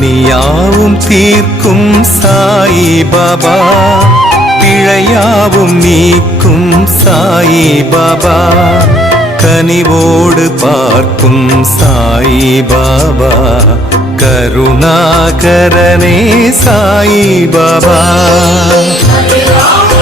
பிணியாவும் தீர்க்கும் சாயி பாபா, பிழையாவும் நீக்கும் சாயி பாபா, கனிவோடு பார்க்கும் சாயி பாபா, கருணாகரனே சாயி பாபா.